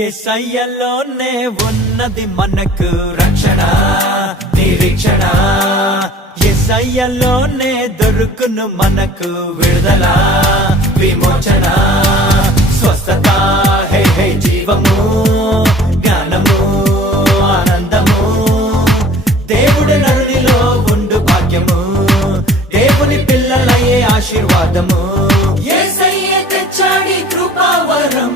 యేసయ్యలోనే ఉన్నది మనకు రక్షణ నిరీక్షణ. యేసయ్యలోనే దొరుకును మనకు విడుదల విమోచన స్వస్థత హే హే జీవము జ్ఞానము ఆనందము. దేవుడి నరునిలో ఉండు భాగ్యము, దేవుని పిల్లలయ్యే ఆశీర్వాదము. యేసయ్యే తెచ్చాడి కృపావరం,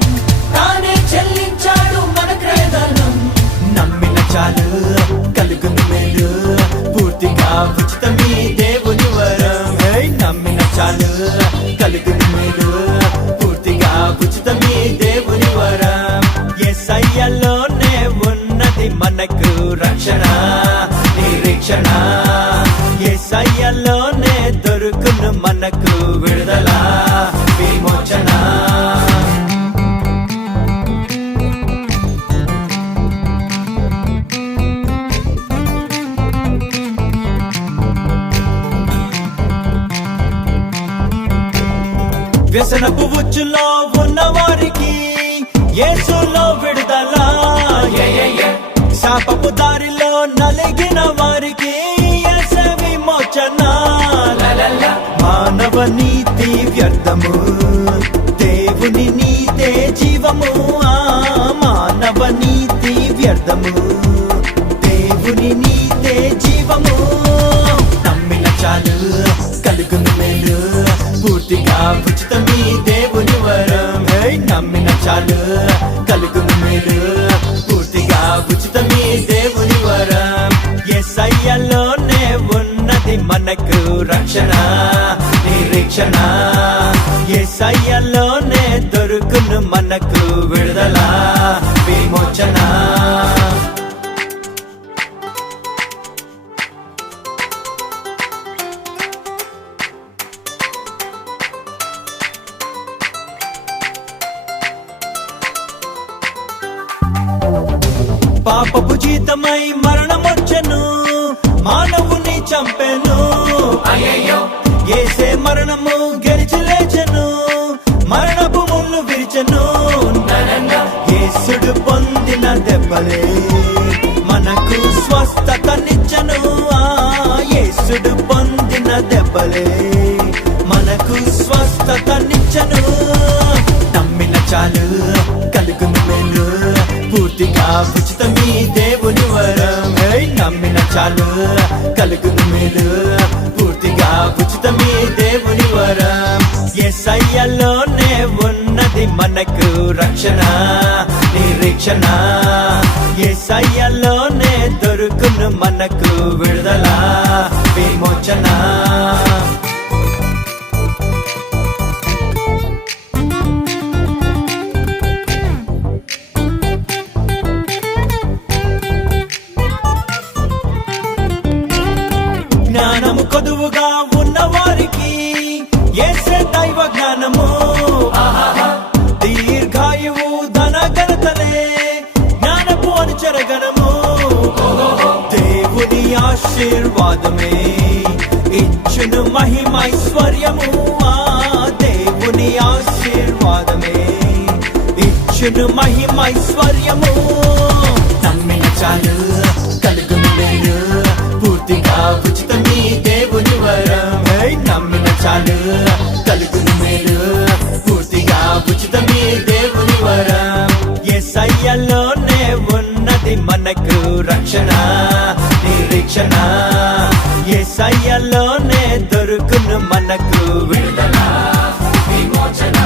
తానే చెల్లించాడు మన క్రయధనం. నమ్మిన చాలు కలుగును మేలు, పూర్తిగా ఉచితమీ దేవుని వరం. నమ్మిన చాలు కలుగును మేలు, పూర్తిగా ఉచితమీ దేవుని వరం. యేసయ్యలోనే ఉన్నది మనకు రక్షణ నిరీక్షణ. యేసయ్యలోనే దొరుకును మనకు విడుదల విమోచన. వ్యసనపు ఉచ్చులో ఉన్న వారికి యేసులో విడుదల. శాపపు దారిలో నలిగిన వారికి యేసే విమోచన. మానవ నీతి వ్యర్థము, దేవుని నీతే జీవము. మానవ నీతి వ్యర్థము, దేవుని నీతే జీవము. నమ్మిన చాలు కలుగును మేలు, పూర్తిగా ఉచితమీ దేవుని వరం. నమ్మిన చాలు కలుగును మేలు, పూర్తిగా ఉచితమీ దేవుని వరం. యేసయ్యలోనే ఉన్నది మనకు రక్షణ నిరీక్షణ. యేసయ్యలోనే దొరుకును మనకు విడుదల విమోచన. పాపపు జీతమై మరణమొచ్చెను, మానవుని చంపెను. యేసే మరణము గెలిచి లేచెను, మరణపు ముళ్ళు విరిచెను. యేసుడు పొందిన దెబ్బలే మనకు స్వస్థతనిచ్చెను. యేసుడు పొందిన దెబ్బలే మనకు స్వస్థతనిచ్చెను. నమ్మిన చాలు కలుగును మేలు, పూర్తిగా ఉచితమీ దేవుని వరం. నమ్మిన చాలు కలుగును మేలు, పూర్తిగా ఉచితమీ దేవుని వరం. యేసయ్యలోనే ఉన్నది మనకు రక్షణ నిరీక్షణ. యేసయ్యలోనే దొరుకును మనకు విడుదల విమోచన. జ్ఞానము కొదువుగా ఉన్న వారికి యేసే దైవ జ్ఞానము. దీర్ఘాయువు ధన ఘనతలే జ్ఞానపు అనుచరగణము. దేవుని ఆశీర్వాదమే ఇచ్చును మహిమైశ్వర్యము. దేవుని ఆశీర్వాదమే ఇచ్చును మహిమైశ్వర్యము. నమ్మిన చాలు కలుగును మేలు, పూర్తిగా ఉచితమీ దేవుని వరం. నమ్మిన చాలు కలుగును మేలు, పూర్తిగా ఉచితమీ దేవుని వరం. యేసయ్యలోనే ఉన్నది మనకు రక్షణ నిరీక్షణ. యేసయ్యలోనే దొరుకును మనకు విడుదల విమోచన.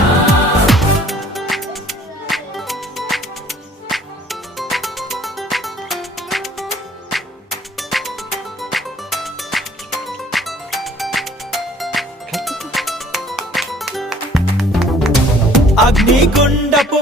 అగ్నిగుండపు